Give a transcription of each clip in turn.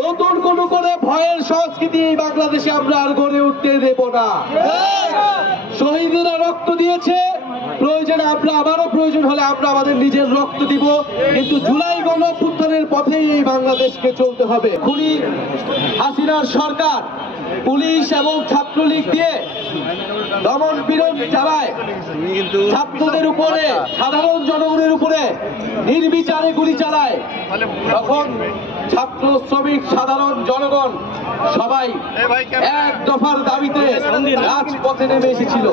নতুন করে ভয়ের সংস্কৃতি এই বাংলাদেশে আমরা আর গড়ে উঠতে দেব না। শহীদরা রক্ত দিয়েছে, প্রয়োজনে আমরা আবারও প্রয়োজন হলে আমরা আমাদের নিজের রক্ত দিব, কিন্তু জুলাই গণঅভ্যুত্থানের পথেই এই বাংলাদেশকে চলতে হবে। খুনি হাসিনার সরকার পুলিশ এবং ছাত্রলীগ দিয়ে দমন পীড়ন চালায়, ছাত্রদের উপরে, সাধারণ জনগণের উপরে নির্বিচারে গুলি চালায়। তখন ছাত্র, শ্রমিক, সাধারণ জনগণ সবাই এক দফার দাবিতে রাজপথে নেমে এসেছিল।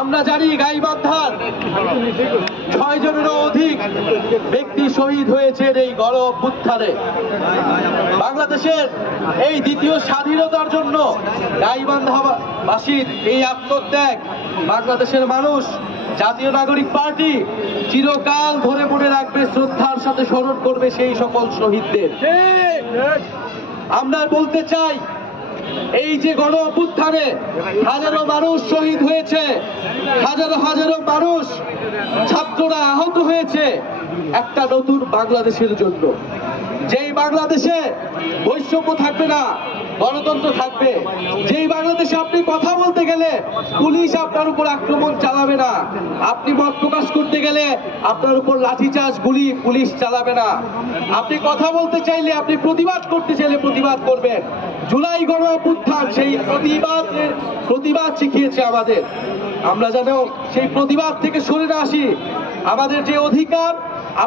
আমরা জানি গাইবান্ধার 6 জনেরও অধিক ব্যক্তি শহীদ হয়েছে এই গণঅভ্যুত্থানে। বাংলাদেশের এই দ্বিতীয় স্বাধীনতার জন্য গাইবান্ধাবাসীর এই আত্মত্যাগ বাংলাদেশের মানুষ, জাতীয় নাগরিক পার্টি চিরকাল ধরে মনে রাখবে, শ্রদ্ধার সাথে স্মরণ করবে সেই সকল শহীদদের। আমরা বলতে চাই, এই যে গণঅভ্যুত্থানে হাজারো মানুষ শহীদ হয়েছে, হাজারো হাজারো মানুষ, ছাত্ররা আহত হয়েছে একটা নতুন বাংলাদেশের জন্য, যেই বাংলাদেশে বৈষম্য থাকবে না, গণতন্ত্র থাকবে, যেই বাংলাদেশে আপনি কথা বলতে গেলে পুলিশ আপনার উপর আক্রমণ চালাবে না, আপনি মত প্রকাশ করতে গেলে আপনার উপর লাঠিচার্জ, গুলি পুলিশ চালাবে না, আপনি কথা বলতে চাইলে, আপনি প্রতিবাদ করতে চাইলে প্রতিবাদ করবেন। জুলাই গণঅভ্যুত্থান সেই প্রতিবাদ শিখিয়েছে আমাদের। আমরা যেন সেই প্রতিবাদ থেকে সরে না আসি। আমাদের যে অধিকার,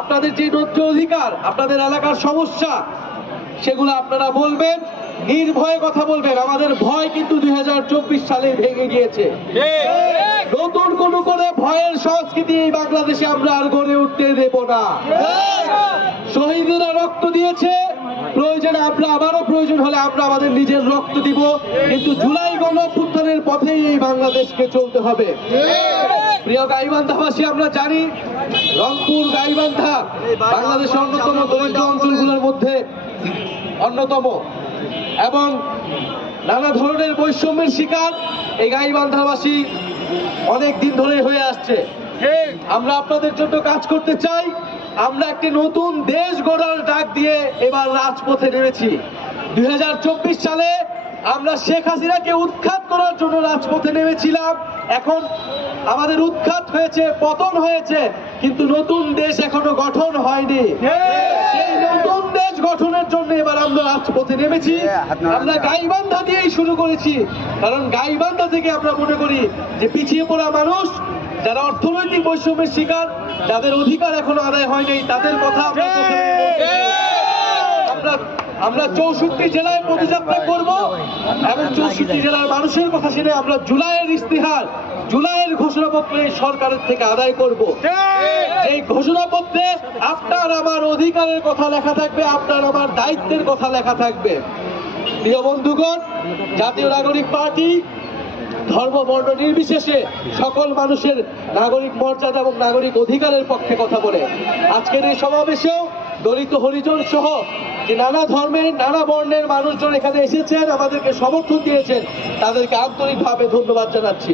আপনাদের যে ন্যায্য অধিকার, আপনাদের এলাকার সমস্যা, সেগুলো আপনারা বলবেন, নির্ভয়ে কথা বলবেন। আমাদের ভয় কিন্তু 2024 সালে ভেঙে গিয়েছে। নতুন করে ভয়ের সংস্কৃতি এই বাংলাদেশে আমরা আর গড়ে উঠতে দেব না। শহীদরা রক্ত দিয়েছে, প্রয়োজনে আমরা আবারও প্রয়োজন হলে আমরা আমাদের নিজের রক্ত দিব, কিন্তু জুলাই গণঅভ্যুত্থানের পথেই এই বাংলাদেশকে চলতে হবে। প্রিয় গাইবান্ধাবাসী, আমরা জানি রংপুর, গাইবান্ধা বাংলাদেশের অন্যতম দরিদ্র অঞ্চলগুলোর মধ্যে অন্যতম, এবং নানা ধরনের বৈষম্যের শিকার এই গাইবান্ধাবাসী অনেক দিন ধরে হয়ে আসছে। আমরা আপনাদের জন্য কাজ করতে চাই। আমরা একটি নতুন দেশ গড়ার ডাক দিয়ে এবার রাজপথে নেমেছি। 2024 সালে আমরা শেখ হাসিনাকে উৎখাত করার জন্য রাজপথে নেমেছিলাম। এখন আমাদের উৎখাত হয়েছে, পতন হয়েছে, কিন্তু নতুন দেশ এখনো গঠন হয়নি। সেই নতুন দেশ গঠনের জন্য এবার আমরা রাজপথে নেমেছি। আমরা গাইবান্ধা দিয়েই শুরু করেছি, কারণ গাইবান্ধা থেকে আমরা মনে করি যে পিছিয়ে পড়া মানুষ, যারা অর্থনৈতিক বৈষম্যের শিকার, যাদের অধিকার এখনো আদায় হয়নি, তাদের কথা আমরা 64 জেলায় পদযাত্রা করব, এবং 64 জেলার মানুষের কথা শুনে আমরা জুলাইয়ের ইস্তিহার, জুলাইয়ের ঘোষণাপত্র সরকারের থেকে আদায় করব। এই ঘোষণাপত্রে আপনার আমার অধিকারের কথা লেখা থাকবে, আপনার আমার দায়িত্বের কথা লেখা থাকবে। প্রিয় বন্ধুগণ, জাতীয় নাগরিক পার্টি ধর্ম, বর্ণ নির্বিশেষে সকল মানুষের নাগরিক মর্যাদা এবং নাগরিক অধিকারের পক্ষে কথা বলে আজকের এই সমাবেশেও দলিত, হরিজন সহ যে নানা ধর্মের, নানা বর্ণের মানুষজন এখানে এসেছেন, আমাদেরকে সমর্থন দিয়েছেন, তাদেরকে আন্তরিকভাবে ধন্যবাদ জানাচ্ছি।